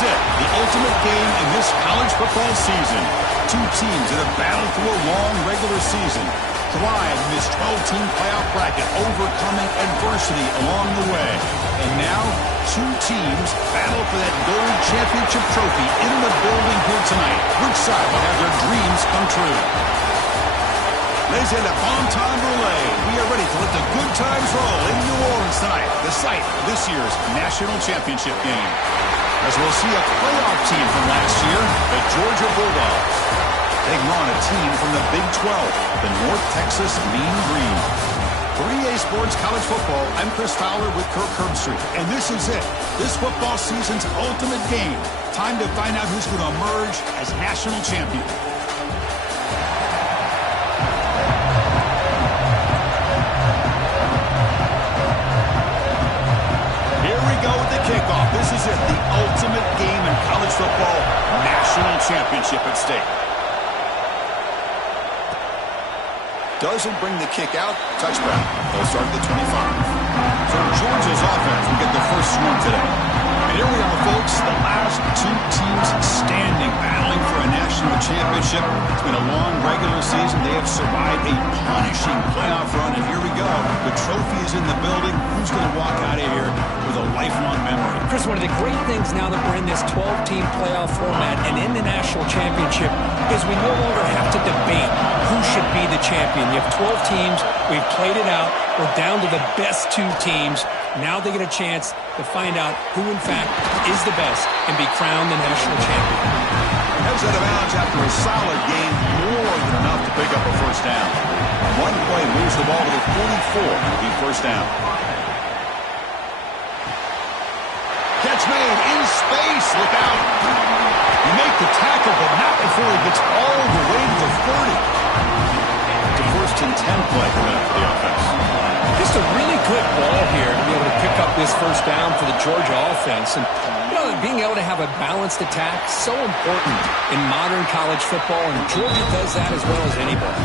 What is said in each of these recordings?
is it, the ultimate game in this college football season. Two teams that have battled through a long regular season, thrived in this 12-team playoff bracket, overcoming adversity along the way. And now, two teams battle for that gold championship trophy in the building here tonight. Which side will have their dreams come true? Ladies and gentlemen, bon time relay. We are ready to let the good times roll in New Orleans tonight, the site of this year's national championship game. As we'll see a playoff team from last year, the Georgia Bulldogs, taking on a team from the Big 12, the North Texas Mean Green. For EA Sports College Football, I'm Chris Fowler with Kirk Herbstreit, and this is it. This football season's ultimate game. Time to find out who's going to emerge as national champion. Here we go with the kickoff. This is it, the ultimate game in college football, national championship at stake. Doesn't bring the kick out. Touchdown. They'll start at the 25. So Georgia's offense will get the first swing today. And here we are, folks. The last two teams standing, battling for a national championship. It's been a long regular season. They have survived a punishing playoff run. And here we go. The trophy is in the building. Who's going to walk out of here with a lifelong memory? Chris, one of the great things now that we're in this 12-team playoff format and in the national championship is we no longer have to debate who should be the champion. You have 12 teams. We've played it out. We're down to the best two teams. Now they get a chance to find out who, in fact, is the best and be crowned the national champion. Heads out of bounds after a solid game, more than enough to pick up a first down. One play moves the ball to the 44. It'll be first down. Catch made in space. Look out. You make the tackle, but not before he gets all the way to the 30. The first and 10 play coming up for the offense. Just a really good ball here to be able to pick up this first down for the Georgia offense. And, you know, being able to have a balanced attack, so important in modern college football, and Georgia does that as well as anybody.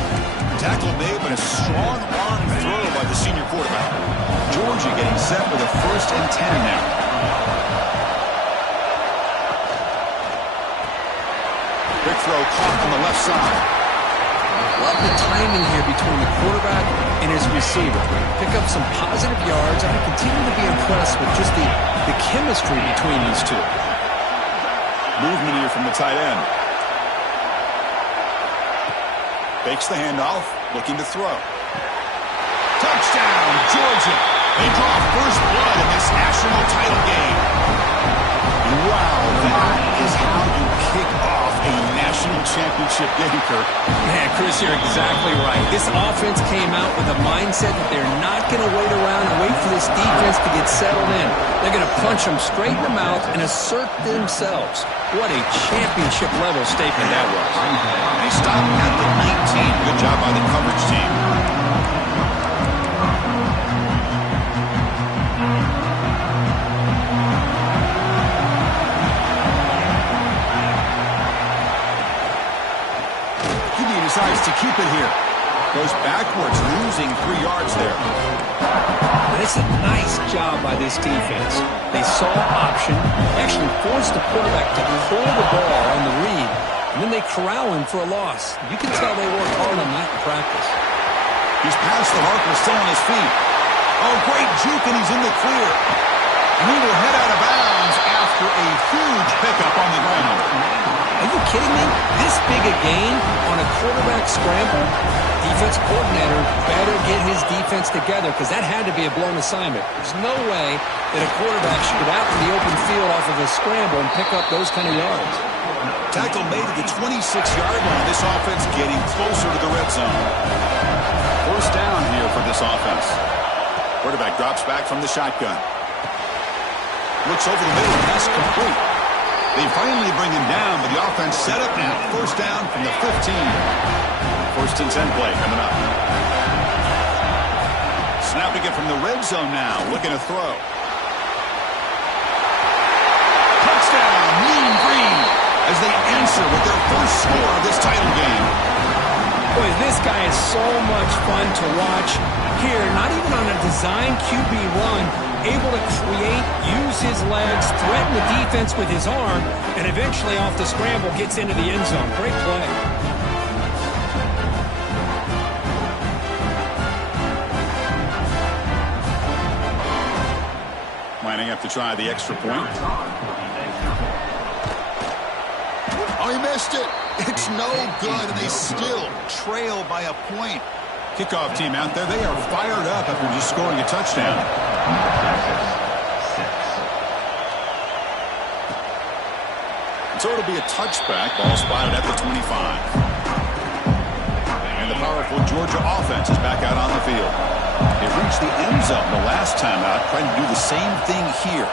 Tackle made, but a strong arm throw by the senior quarterback. Georgia getting set with a first and 10 now. Quick throw caught on the left side. Love the timing here between the quarterback and his receiver. Pick up some positive yards, and I continue to be impressed with just the chemistry between these two. Movement here from the tight end. Fakes the handoff, looking to throw. Touchdown, Georgia! They draw first blood in this national title game. Wow, that is how you kick off a national championship game, Kirk. Man, Chris, you're exactly right. This offense came out with a mindset that they're not going to wait around and wait for this defense to get settled in. They're going to punch them straight in the mouth and assert themselves. What a championship-level statement that was. They stopped at the 19. Good job by the coverage team. Decides to keep it here. Goes backwards, losing 3 yards there. But it's a nice job by this defense. They saw option, actually forced the quarterback to pull the ball on the read, and then they corral him for a loss. You can tell they worked hard on that in practice. He's past the mark, still on his feet. Oh, great juke, and he's in the clear. And he will head out of bounds after a huge pickup on the ground. Are you kidding me? This big a gain on a quarterback scramble? Defense coordinator better get his defense together because that had to be a blown assignment. There's no way that a quarterback should get out to the open field off of a scramble and pick up those kind of yards. Tackle made at the 26-yard line. This offense getting closer to the red zone. First down here for this offense. Quarterback drops back from the shotgun. Looks over the middle, and that's complete. They finally bring him down, but the offense set up now. First down from the 15. First and 10 play coming up. Snapping it from the red zone now, looking to throw. Touchdown, Mean Green, as they answer with their first score of this title game. Boy, this guy is so much fun to watch. Here, not even on a design QB run, able to create, use his legs, threaten the defense with his arm, and eventually off the scramble gets into the end zone. Great play. Lining up to try the extra point. Oh, he missed it. It's no good, and they still trail by a point. Kickoff team out there, they are fired up after just scoring a touchdown. So it'll be a touchback. Ball spotted at the 25. And the powerful Georgia offense is back out on the field. They reached the end zone the last time out, trying to do the same thing here.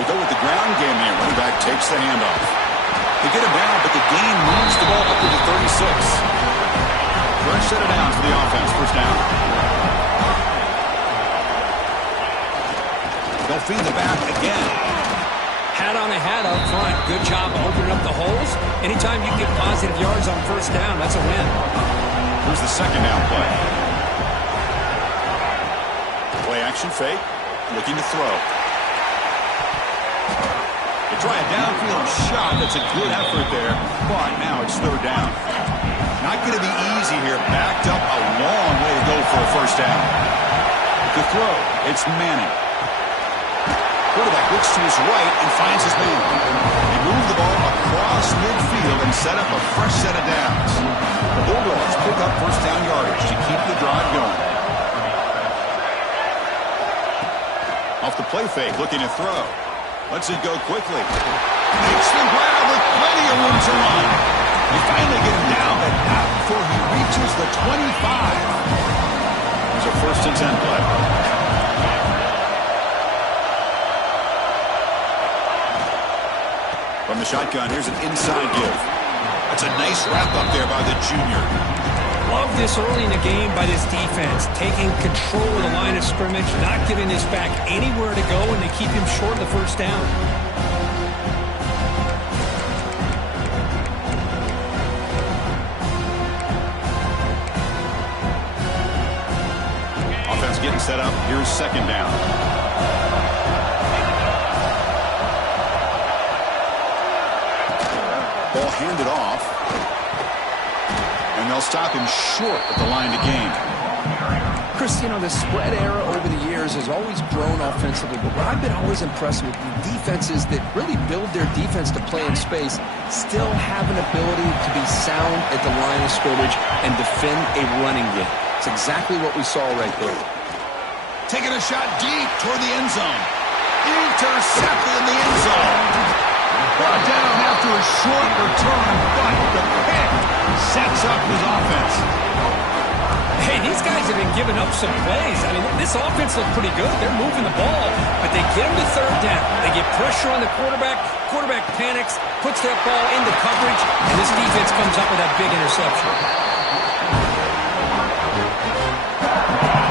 They go with the ground game here. Running back takes the handoff. They get him down, but the gain moves the ball up to the 36. Fresh set of downs for the offense. First down. They'll feed the back again. Hat on a hat up front. Good job opening up the holes. Anytime you get positive yards on first down, that's a win. Here's the second down play. Play action fake. Looking to throw. They try a downfield shot. That's a good effort there. But now it's third down. Not going to be easy here. Backed up a long way to go for a first down. To throw, it's Manning. Quarterback looks to his right and finds his man. They move the ball across midfield and set up a fresh set of downs. The Bulldogs pick up first down yardage to keep the drive going. Off the play fake, looking to throw. Lets it go quickly. Makes the grab with plenty of room to run. They finally get him down, but not before he reaches the 25. There's a 1st and 10 play. From the shotgun, here's an inside give. That's a nice wrap up there by the junior. Love this early in the game by this defense, taking control of the line of scrimmage, not giving this back anywhere to go, and they keep him short of the first down. Offense getting set up. Here's second down. Ball handed off. And they'll stop him short at the line to gain. Chris, you know, the spread era over the years has always grown offensively, but what I've been always impressed with the defenses that really build their defense to play in space still have an ability to be sound at the line of scrimmage and defend a running game. It's exactly what we saw right there. Taking a shot deep toward the end zone. Intercepted in the end zone. Brought down after a short return, but the pick sets up his offense. Hey, these guys have been giving up some plays. I mean, this offense looked pretty good. They're moving the ball, but they get him to third down. They get pressure on the quarterback. Quarterback panics, puts that ball into coverage, and this defense comes up with that big interception.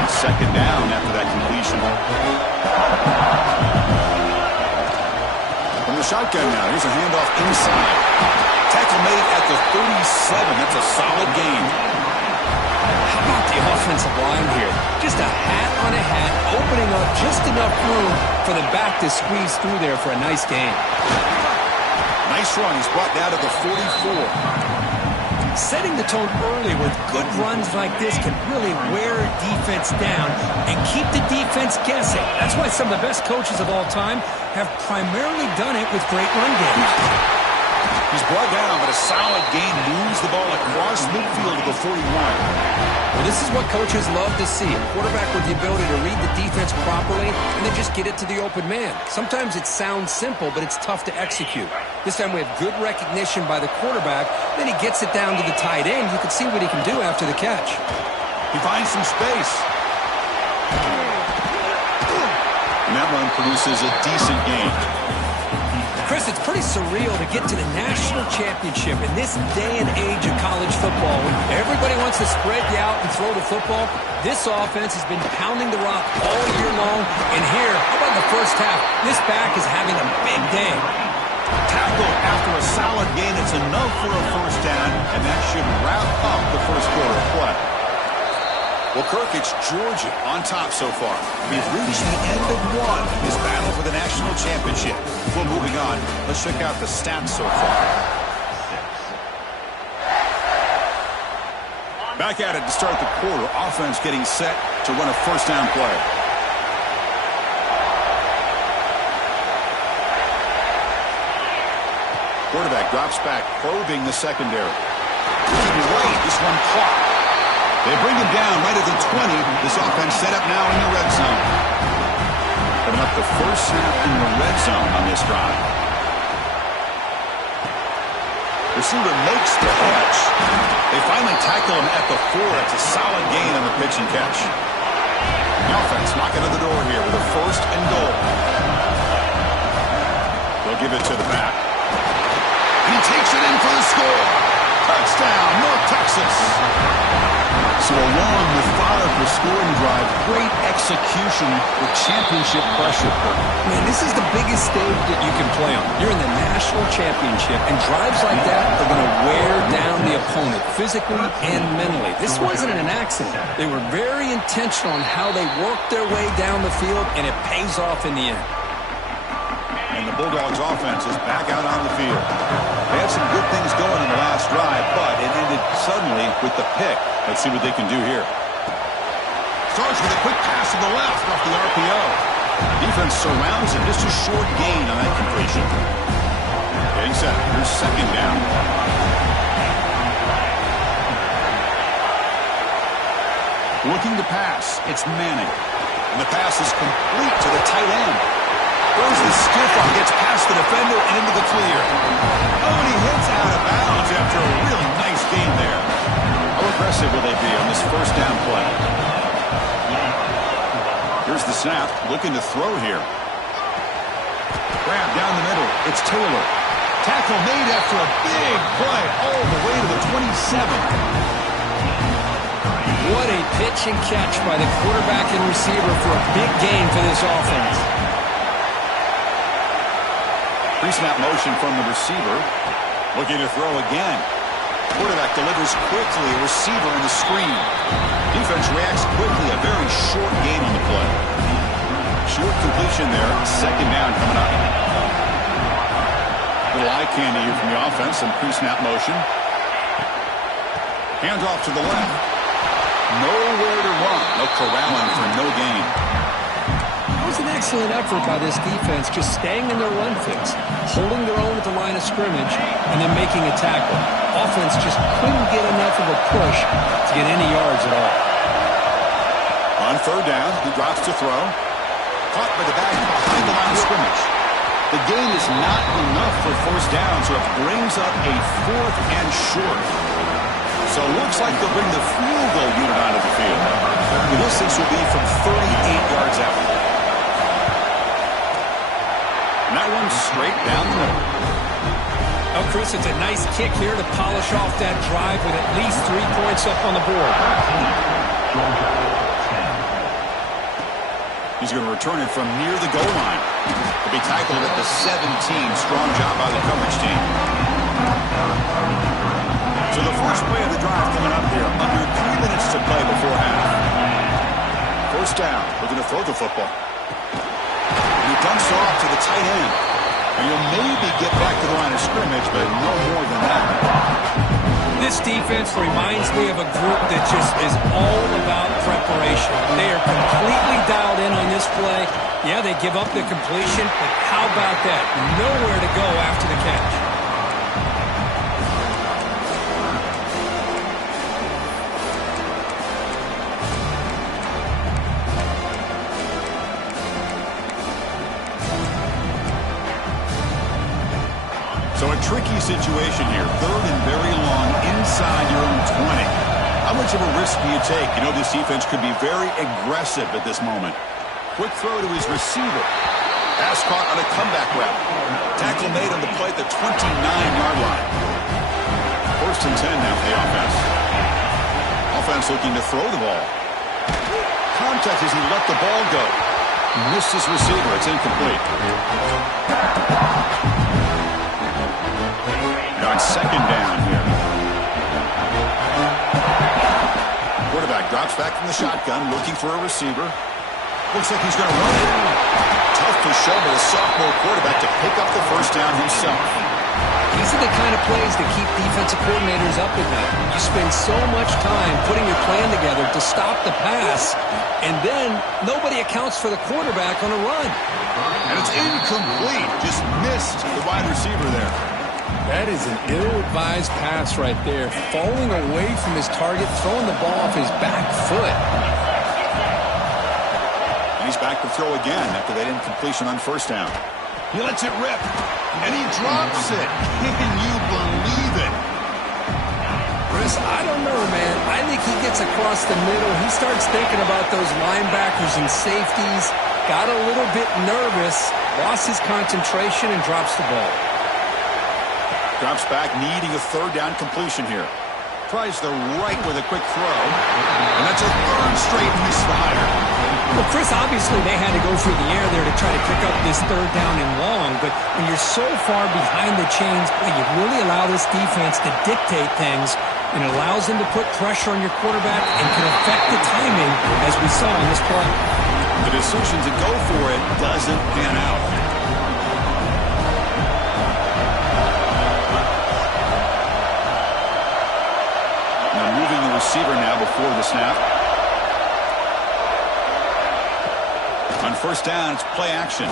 Second down after that completion. From the shotgun now, here's a handoff inside. Tackle made at the 37. That's a solid gain. How about the offensive line here? Just a hat on a hat, opening up just enough room for the back to squeeze through there for a nice gain. Nice run. He's brought down to the 44. Setting the tone early with good runs like this can really wear a defense down and keep the defense guessing. That's why some of the best coaches of all time have primarily done it with great run games. He's brought down, but a solid gain moves the ball across midfield to the 41. Well, this is what coaches love to see. A quarterback with the ability to read the defense properly and then just get it to the open man. Sometimes it sounds simple, but it's tough to execute. This time we have good recognition by the quarterback. Then he gets it down to the tight end. You can see what he can do after the catch. He finds some space. And that run produces a decent gain. Chris, it's pretty surreal to get to the national championship in this day and age of college football. When everybody wants to spread you out and throw the football, this offense has been pounding the rock all year long. And here, how about the first half? This back is having a big day. Tackle after a solid gain. It's enough for a first down, and that should wrap up the first quarter of play. Kirk, it's Georgia on top so far. We've reached the end of one in this battle for the national championship. Before moving on, let's check out the stats so far. Back at it to start the quarter. Offense getting set to run a first down play. Quarterback drops back, probing the secondary. Looking right, this one caught. They bring him down right at the 20. This offense set up now in the red zone. Coming up the first snap in the red zone on this drive. Receiver makes the catch. They finally tackle him at the 4. It's a solid gain on the pitch and catch. The offense knocking on the door here with a first and goal. They'll give it to the back. And he takes it in for the score. Touchdown, North Texas. So along with fire scoring drive, great execution with championship pressure. Man, this is the biggest stage that you can play on. You're in the national championship, and drives like that are going to wear down the opponent physically and mentally. This wasn't an accident. They were very intentional on how they worked their way down the field, and it pays off in the end. And the Bulldogs offense is back out on the field. They had some good things going in the last drive, but it ended suddenly with the pick. Let's see what they can do here. Starts with a quick pass to the left off the RPO. Defense surrounds him. Just a short gain on that completion. Getting set. Here's second down. Looking to pass. It's Manning. And the pass is complete to the tight end. Throws the stiff on, gets past the defender and into the clear. Oh, and he hits out of bounds after a really nice gain there. How aggressive will they be on this first down play? Here's the snap, looking to throw here. Grab down the middle, it's Taylor. Tackle made after a big play all the way to the 27. What a pitch and catch by the quarterback and receiver for a big gain for this offense. Pre-snap motion from the receiver. Looking to throw again. Quarterback delivers quickly. Receiver in the screen. Defense reacts quickly. A very short gain on the play. Short completion there. Second down coming up. Little eye candy here from the offense. Some pre-snap motion. Hands off to the left. Nowhere to run. No corralling for no gain. That was an excellent effort by this defense, just staying in their run fix, holding their own at the line of scrimmage, and then making a tackle. Offense just couldn't get enough of a push to get any yards at all. On third down, he drops to throw. Caught by the back behind the line of scrimmage. The gain is not enough for first down, so it brings up a fourth and short. So it looks like they'll bring the field goal unit onto the field. The distance will be from 38 yards out. And that one's straight down the middle. Oh, Chris, it's a nice kick here to polish off that drive with at least 3 points up on the board. He's going to return it from near the goal line. He'll be tackled at the 17. Strong job by the coverage team. So the first play of the drive coming up here. Under 3 minutes to play before half. First down. Looking to throw the football. And he dumps it off to the tight end. And you'll maybe get back to the line of scrimmage, but no more than that. This defense reminds me of a group that just is all about preparation. They are completely dialed in on this play. Yeah, they give up the completion, but how about that? Nowhere to go after the catch. So a tricky situation here. Third and very long inside your own 20. How much of a risk do you take? You know this defense could be very aggressive at this moment. Quick throw to his receiver. Pass caught on a comeback route. Tackle made on the play at the 29-yard line. First and 10 now for the offense. Offense looking to throw the ball. Contact as he let the ball go. Missed his receiver. It's incomplete. On second down here. Quarterback Drops back from the shotgun, looking for a receiver. Looks like he's going to run it. Tough to show by the sophomore quarterback to pick up the first down himself. These are the kind of plays that keep defensive coordinators up at night. You spend so much time putting your plan together to stop the pass, and then nobody accounts for the quarterback on a run. And it's incomplete. Just missed the wide receiver there. That is an ill-advised pass right there. Falling away from his target, throwing the ball off his back foot. And he's back to throw again after that incompletion on first down. He lets it rip, and he drops it. Can you believe it? Chris, I don't know, man. I think he gets across the middle. He starts thinking about those linebackers and safeties. Got a little bit nervous, lost his concentration, and drops the ball. Drops back, needing a third down completion here. Tries the right with a quick throw. And that's a third straight misfire. Well, Chris, obviously they had to go through the air there to try to pick up this third down and long. But when you're so far behind the chains, you really allow this defense to dictate things. And it allows them to put pressure on your quarterback and can affect the timing, as we saw in this play. The decision to go for it doesn't pan out. Receiver now before the snap. On first down, it's play action.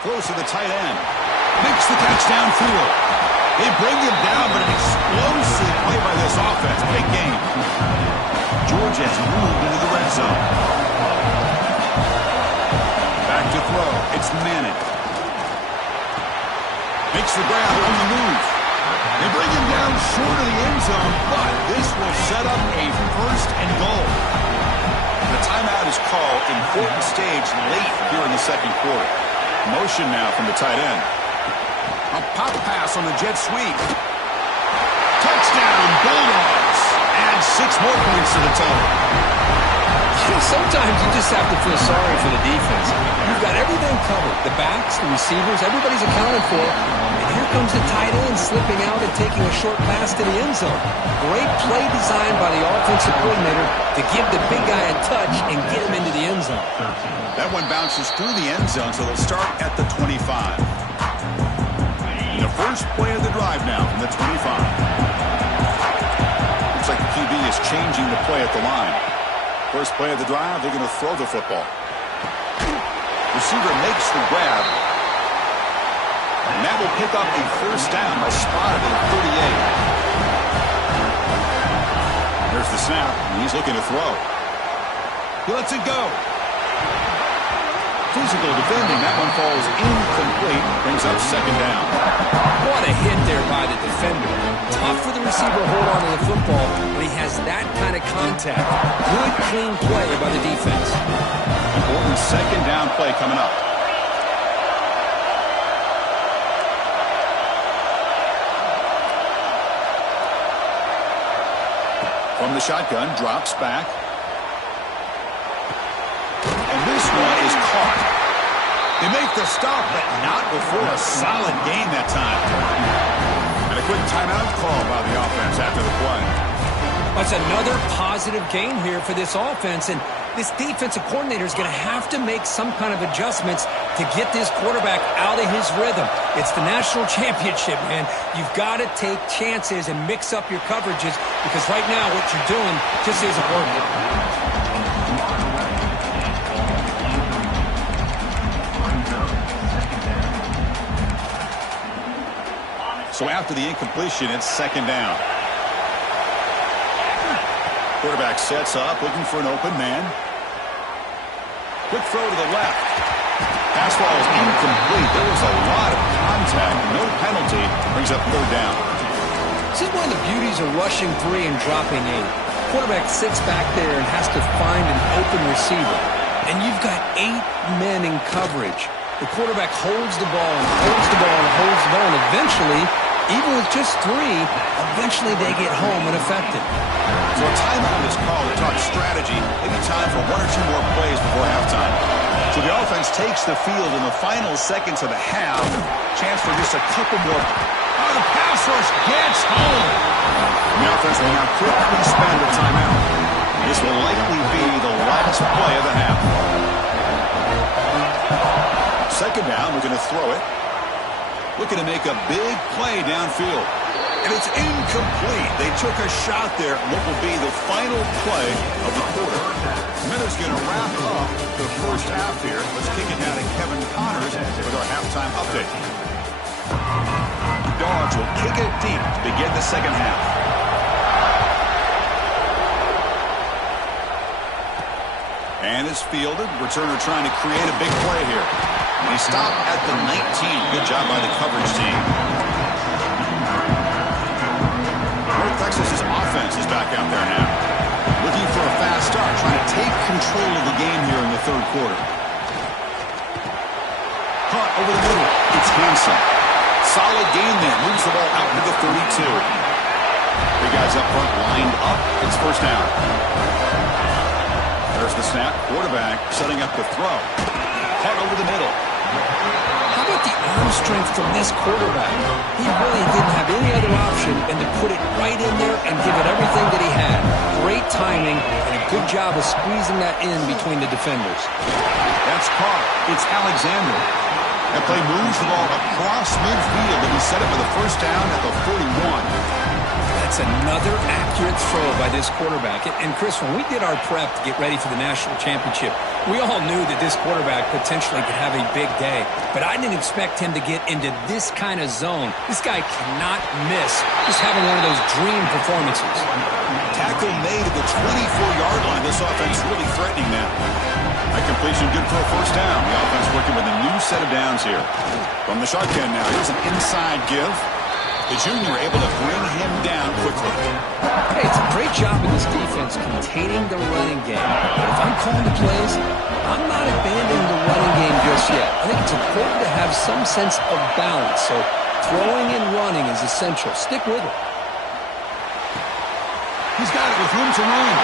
Throws to the tight end. Makes the catch downfield. They bring him down, but an explosive play by this offense. Big game. Georgia has moved into the red zone. Back to throw. It's Manning. Makes the grab on the move. They bring him down short of the end zone, but this will set up a first and goal. The timeout is called. Important stage late here in the second quarter. Motion now from the tight end. A pop pass on the jet sweep. Touchdown, Bulldogs. Add 6 more points to the total. Sometimes you just have to feel sorry for the defense. You've got everything covered. The backs, the receivers, everybody's accounted for. And here comes the tight end slipping out and taking a short pass to the end zone. Great play design by the offensive coordinator to give the big guy a touch and get him into the end zone. That one bounces through the end zone, so they'll start at the 25. The first play of the drive now from the 25. Looks like the QB is changing the play at the line. First play of the drive, they're going to throw the football. Receiver makes the grab. And that will pick up a first down. A spot at the 38. There's the snap, and he's looking to throw. He lets it go. Physical defending. That one falls incomplete. Brings up second down. What a hit there by the defender. Tough for the receiver to hold on to the football, but he has that kind of contact. Good, clean play by the defense. Important second down play coming up. From the shotgun, drops back. And this one is caught. They make the stop, but not before a solid gain that time. And a quick timeout call by the offense after the play. That's another positive gain here for this offense, and this defensive coordinator is going to have to make some kind of adjustments to get this quarterback out of his rhythm. It's the national championship, man. You've got to take chances and mix up your coverages, because right now what you're doing just isn't working. So after the incompletion, it's second down. Quarterback sets up, looking for an open man. Quick throw to the left. Pass ball is incomplete. There was a lot of contact. No penalty. Brings up third down. This is one of the beauties of rushing 3 and dropping 8. Quarterback sits back there and has to find an open receiver. And you've got 8 men in coverage. The quarterback holds the ball and holds the ball and holds the ball, and eventually, even with just 3, eventually they get home and effective. So a timeout is called to talk strategy. Maybe time for 1 or 2 more plays before halftime. So the offense takes the field in the final seconds of the half. Chance for just a couple more. Oh, the pass rush gets home. And the offense will now quickly spend a timeout. This will likely be the last play of the half. Second down, we're going to throw it. Looking to make a big play downfield. And it's incomplete. They took a shot there at what will be the final play of the quarter. Miller's going to wrap up the first half here. Let's kick it now to Kevin Connors with our halftime update. Dogs will kick it deep to begin the second half. And it's fielded. Returner trying to create a big play here. And he stopped at the 19. Good job by the coverage team. North Texas's offense is back out there now. Looking for a fast start, trying to take control of the game here in the third quarter. Caught over the middle. It's Hanson. Solid gain there. Moves the ball out to the 32. Three guys up front lined up. It's first down. There's the snap. Quarterback setting up the throw. Caught over the middle. How about the arm strength from this quarterback? He really didn't have any other option than to put it right in there and give it everything that he had. Great timing and a good job of squeezing that in between the defenders. That's caught. It's Alexander. That play moves the ball across midfield, and he set it for the first down at the 41. That's another accurate throw by this quarterback. And Chris, when we did our prep to get ready for the national championship, we all knew that this quarterback potentially could have a big day. But I didn't expect him to get into this kind of zone. This guy cannot miss just having one of those dream performances. Tackle made at the 24-yard line. This offense really threatening now. That completion good for a first down. The offense working with a new set of downs here. From the shotgun now, here's an inside give. The junior able to bring him down quickly. Hey, it's a great job of this defense containing the running game. But if I'm calling the plays, I'm not abandoning the running game just yet. I think it's important to have some sense of balance. So throwing and running is essential. Stick with it. He's got it with room to run.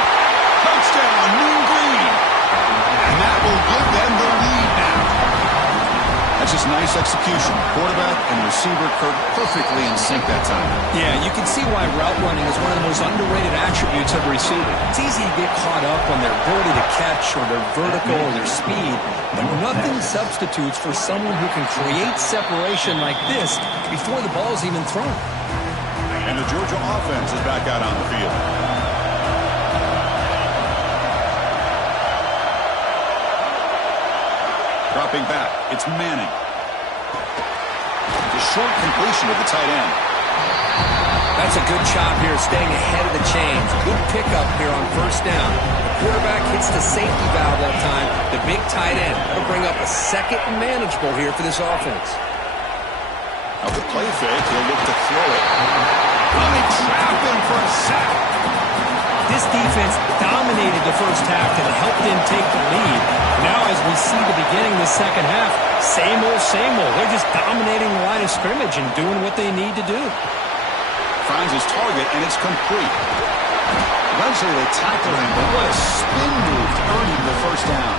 Touchdown, Mean Green. And that will give them the lead now. That's just nice execution. Quarterback and receiver perfectly in sync that time. Yeah, you can see why route running is one of the most underrated attributes of a receiver. It's easy to get caught up on their ability to catch or their vertical or their speed, but nothing substitutes for someone who can create separation like this before the ball is even thrown. And the Georgia offense is back out on the field. Dropping back, it's Manning. The short completion of the tight end. That's a good chop here, staying ahead of the chains. Good pickup here on first down. The quarterback hits the safety valve that time. The big tight end. That'll bring up a second and manageable here for this offense. Of the play fake, he'll look to throw it. Oh, they trap him for a sack. This defense dominated the first half and helped them take the lead. Now, as we see the beginning of the second half, same old, same old. They're just dominating the line of scrimmage and doing what they need to do. Finds his target, and it's complete. Eventually, they tackle him, but what a spin move to earn him the first down.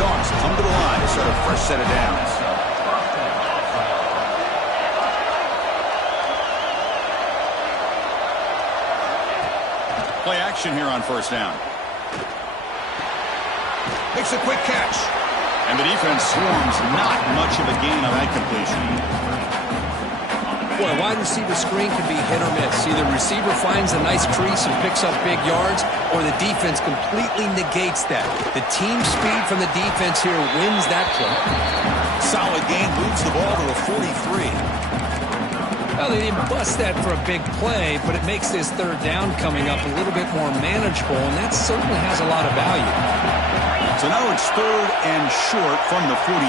Dogs come to the line to start a fresh set of downs. Play action here on first down. Makes a quick catch. And the defense swarms not much of a gain on that completion. Boy, wide receiver screen can be hit or miss. Either receiver finds a nice crease and picks up big yards, or the defense completely negates that. The team speed from the defense here wins that play. Solid gain, moves the ball to the 43. Well, they didn't bust that for a big play, but it makes this third down coming up a little bit more manageable, and that certainly has a lot of value. So now it's third and short from the 43.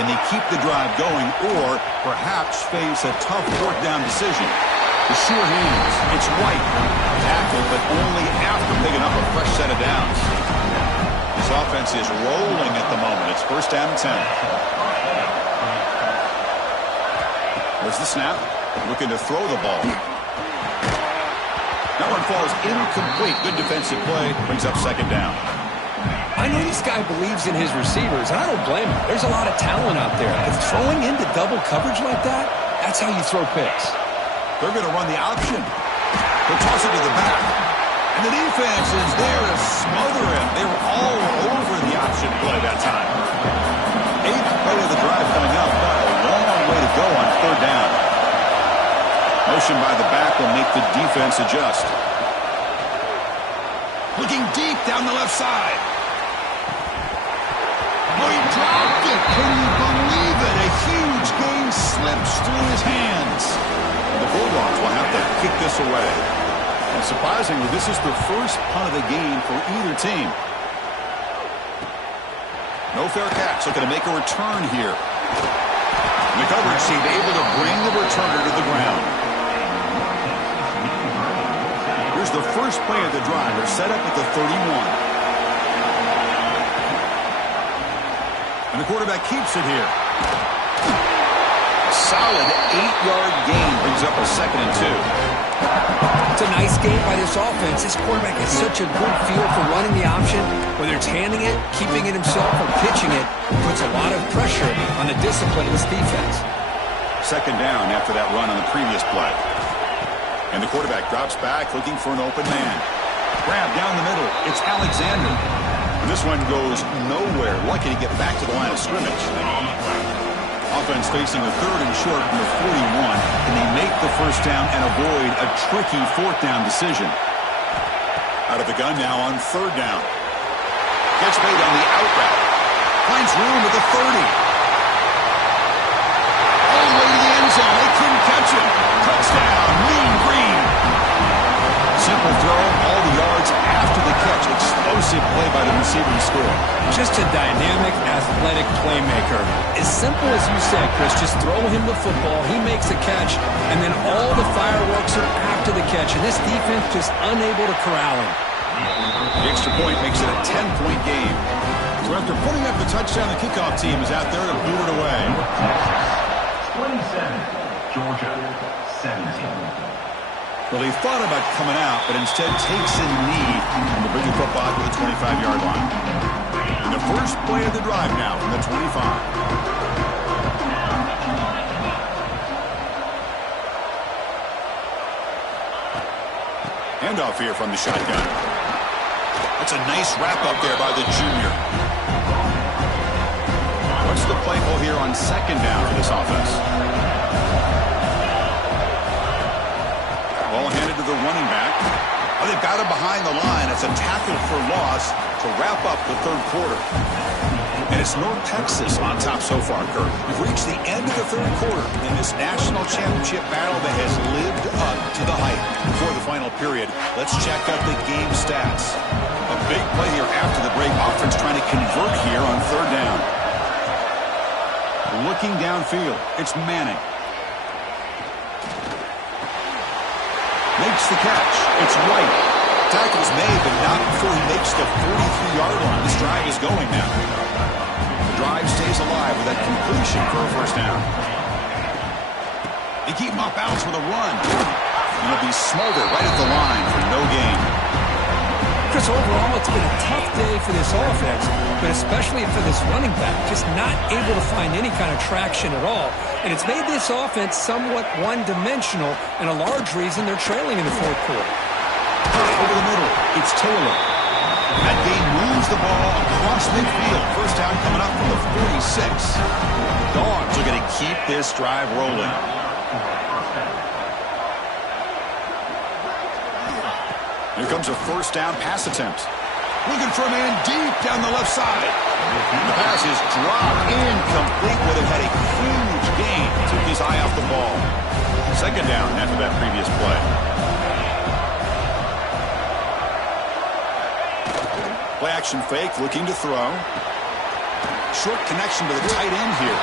Can they keep the drive going or perhaps face a tough fourth down decision? The sure hands. It's White. Tackle, but only after picking up a fresh set of downs. This offense is rolling at the moment. It's first down and 10. There's the snap. Looking to throw the ball. That one falls incomplete. Good defensive play. Brings up second down. I know this guy believes in his receivers, and I don't blame him. There's a lot of talent out there. But throwing into double coverage like that, that's how you throw picks. They're going to run the option. They'll toss it to the back. And the defense is there to smother him. They were all over the option play that time. 8th play of the drive coming up, but a long way to go on 3rd down. Motion by the back will make the defense adjust. Looking deep down the left side. Oh, he dropped it. Can you believe it? A huge gain slips through his hands. The Bulldogs will have to kick this away. And surprisingly, this is the first punt of the game for either team. No fair catch. Looking to make a return here. And the coverage team able to bring the returner to the ground. Here's the first play of the drive. They're set up at the 31. And the quarterback keeps it here. A solid 8-yard gain brings up a 2nd and 2. It's a nice game by this offense. This quarterback has such a good feel for running the option. Whether it's handing it, keeping it himself, or pitching it, puts a lot of pressure on the discipline of this defense. 2nd down after that run on the previous play. And the quarterback drops back looking for an open man. Grab down the middle. It's Alexander. And this one goes nowhere. Lucky to get back to the line of scrimmage. Offense facing a 3rd and short from the 41. Can they make the first down and avoid a tricky 4th down decision? Out of the gun now on 3rd down. Catch made on the out route. Finds room at the 30. All the way to the end zone. They couldn't catch him. Touchdown. Mean Green. Simple throw. All the yards after the catch. Explosive play by the receiver to score. Just a dynamic, athletic playmaker. As simple as you said, Chris, just throw him the football, he makes the catch, and then all the fireworks are after the catch, and this defense just unable to corral him. The extra point makes it a 10-point game. So after putting up the touchdown, the kickoff team is out there to boot it away. 27, Georgia, 17. Well, he thought about coming out, but instead takes a knee to bring the football to the 25-yard line. And the first play of the drive now from the 25. Handoff here from the shotgun. That's a nice wrap-up there by the junior. What's the play call here on 2nd down for this offense? Ball handed to the running back. Oh, they've got him behind the line. It's a tackle for loss to wrap up the 3rd quarter. And it's North Texas on top so far, Kirk. We've reached the end of the 3rd quarter in this national championship battle that has lived up to the hype. Before the final period, let's check out the game stats. A big play here after the break. Offense trying to convert here on 3rd down. Looking downfield, it's Manning. Makes the catch. It's White. Tackle's made, but not before he makes the 43-yard line. This drive is going now. The drive stays alive with that completion for a first down. They keep him off balance with a run. And it'll be smothered right at the line for no gain. Chris, overall, it's been a tough day for this offense, but especially for this running back, just not able to find any kind of traction at all. And it's made this offense somewhat one-dimensional, and a large reason they're trailing in the 4th quarter. Over the middle, it's Taylor. That game moves the ball across midfield. First down coming up from the 46. Dogs are going to keep this drive rolling. Here comes a first down pass attempt. Looking for a man deep down the left side. The pass is dropped incomplete. Would have had a huge gain. Took his eye off the ball. 2nd down after that previous play. Play action fake, looking to throw. Short connection to the tight end here.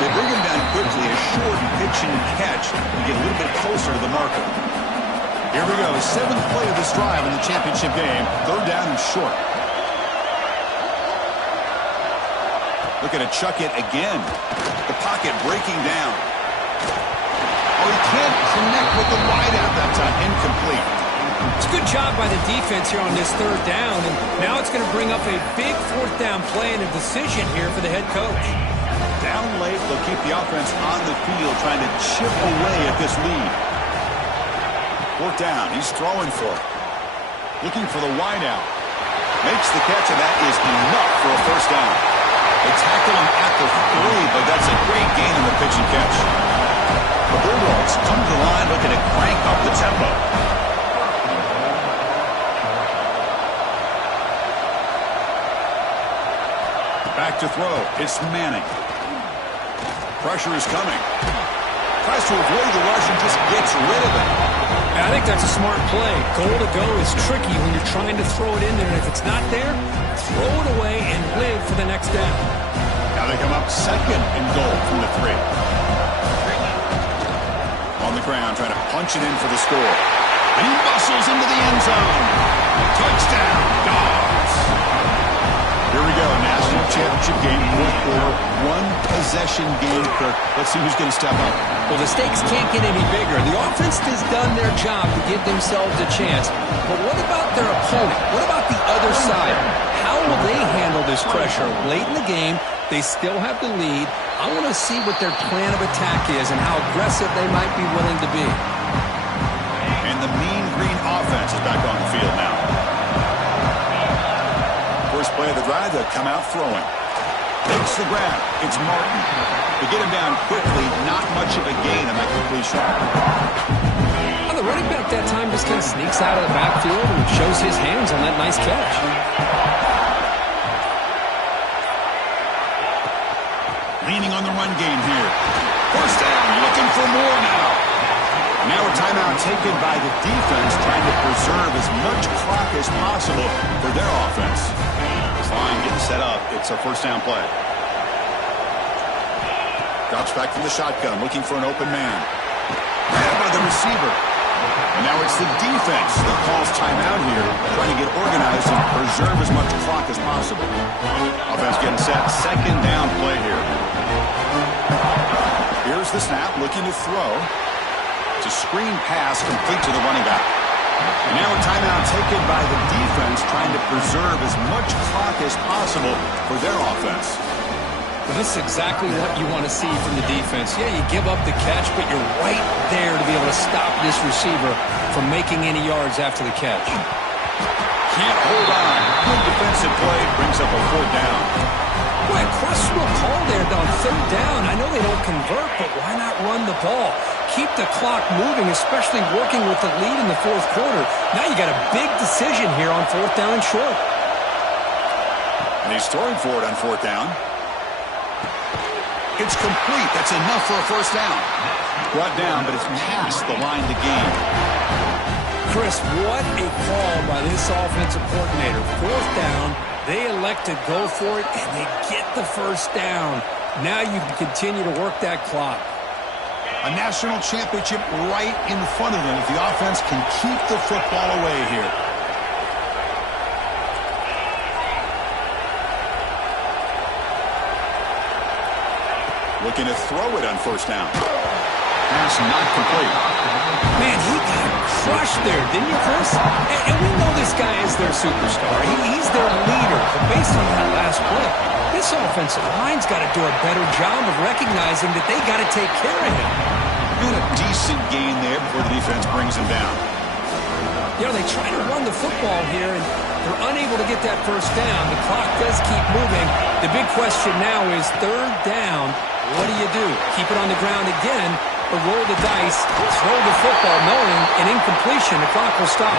They bring him down quickly. A short pitch and catch and get a little bit closer to the marker. Here we go. 7th play of this drive in the championship game. 3rd down and short. Looking to chuck it again. The pocket breaking down. Oh, he can't connect with the wideout that time. Incomplete. It's a good job by the defense here on this 3rd down, and now it's going to bring up a big 4th down play and a decision here for the head coach. Down late, they'll keep the offense on the field trying to chip away at this lead. 4th down, he's throwing for it. Looking for the wide out. Makes the catch, and that is enough for a first down. They tackle him at the 3, but that's a great gain on the pitch and catch. The Bulldogs come to the line looking to crank up the tempo. Back to throw. It's Manning. Pressure is coming. Tries to avoid the rush and just gets rid of it. I think that's a smart play. Goal to go is tricky when you're trying to throw it in there. And if it's not there, throw it away and live for the next down. Now they come up second and goal from the 3. On the ground, trying to punch it in for the score. And he muscles into the end zone. Touchdown, Dogs. Here we go, national championship game, fourth quarter, one possession game. Let's see who's going to step up. Well, the stakes can't get any bigger. The offense has done their job to give themselves a chance. But what about their opponent? What about the other side? How will they handle this pressure? Late in the game, they still have the lead. I want to see what their plan of attack is and how aggressive they might be willing to be. And the mean green offense is back on the field now. First play of the drive, they'll come out throwing. Takes the grab. It's Martin. To get him down quickly, not much of a gain on that completion. Well, the running back that time just kind of sneaks out of the backfield and shows his hands on that nice catch. Leaning on the run game here. First down, looking for more now. Now a timeout taken by the defense, trying to preserve as much clock as possible for their offense. Line getting set up. It's a first down play. Drops back from the shotgun, looking for an open man. Grabbed by the receiver. And now it's the defense that calls timeout here, trying to get organized and preserve as much clock as possible. Offense getting set. Second down play here. Here's the snap, looking to throw. It's a screen pass complete to the running back. And now a timeout taken by the defense, trying to preserve as much clock as possible for their offense. Well, this is exactly what you want to see from the defense. Yeah, you give up the catch, but you're right there to be able to stop this receiver from making any yards after the catch. Can't hold on. Good defensive play, brings up a fourth down. Boy, a questionable call there on third down. I know they don't convert, but why not run the ball? Keep the clock moving, especially working with the lead in the fourth quarter. Now you got a big decision here on fourth down and short. And he's throwing for it on fourth down. It's complete. That's enough for a first down. Brought down, but it's past the line to gain. Chris, what a call by this offensive coordinator. Fourth down, they elect to go for it, and they get the first down. Now you can continue to work that clock. A national championship right in front of them if the offense can keep the football away here. Looking to throw it on first down. Pass not complete. Man, he got crushed there, didn't you, Chris? And we know this guy is their superstar. He's their leader. But based on that last play, this offensive line's got to do a better job of recognizing that they got to take care of him. Doing a decent gain there before the defense brings him down. You know, they try to run the football here, and they're unable to get that first down. The clock does keep moving. The big question now is third down. What do? Keep it on the ground again, or roll the dice, throw the football, knowing an incompletion, the clock will stop.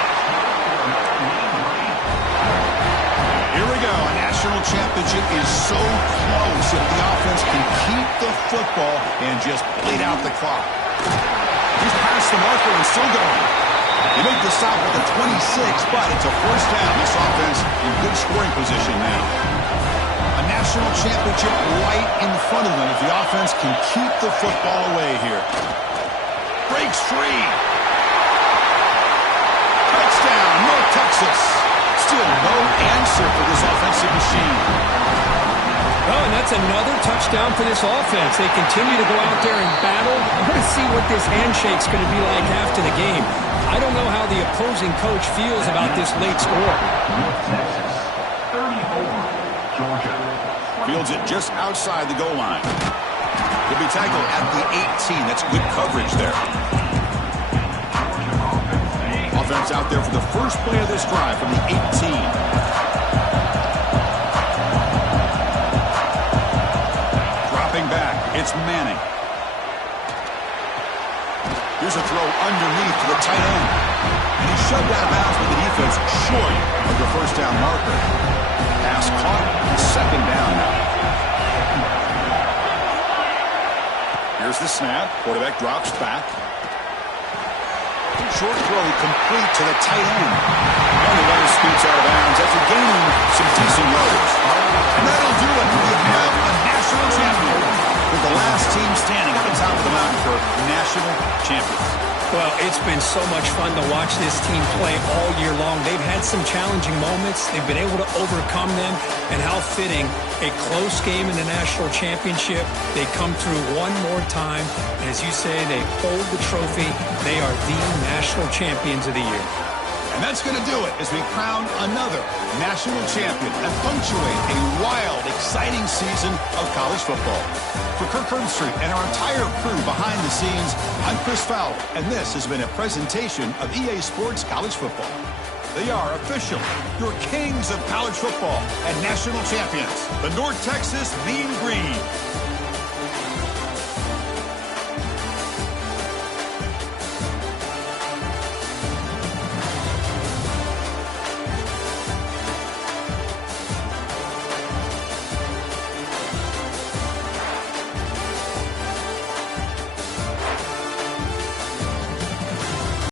Here we go. A national championship is so close if the offense can keep the football and just bleed out the clock. He's past the marker and still going. They make the stop at the 26, but it's a first down. This offense in good scoring position now. A national championship right in front of them if the offense can keep the football away here. Breaks free. Touchdown, North Texas. Still no answer for this offensive machine. Oh, and that's another touchdown for this offense. They continue to go out there and battle. I'm going to see what this handshake's going to be like after the game. I don't know how the opposing coach feels about this late score. North Texas, 30 over, Georgia. Fields it just outside the goal line. He'll be tackled at the 18. That's good coverage there. defense out there for the first play of this drive from the 18. Dropping back, it's Manning. Here's a throw underneath to the tight end. And he's shoved out of bounds with the defense short of the first down marker. Pass caught, second down now. Here's the snap. Quarterback drops back. Short throw complete to the tight end. And the runner scoots out of bounds after gaining some decent yards. And that'll do it. We have a national champion with the last team standing at the top of the mountain for national champions. Well, it's been so much fun to watch this team play all year long. They've had some challenging moments. They've been able to overcome them. And how fitting, a close game in the national championship. They come through one more time. And as you say, they hold the trophy. They are the national champions of the year. And that's going to do it as we crown another national champion and punctuate a wild, exciting season of college football. For Kirk Herbstreit and our entire crew behind the scenes, I'm Chris Fowler, and this has been a presentation of EA Sports College Football. They are official, your kings of college football and national champions, the North Texas Mean Green.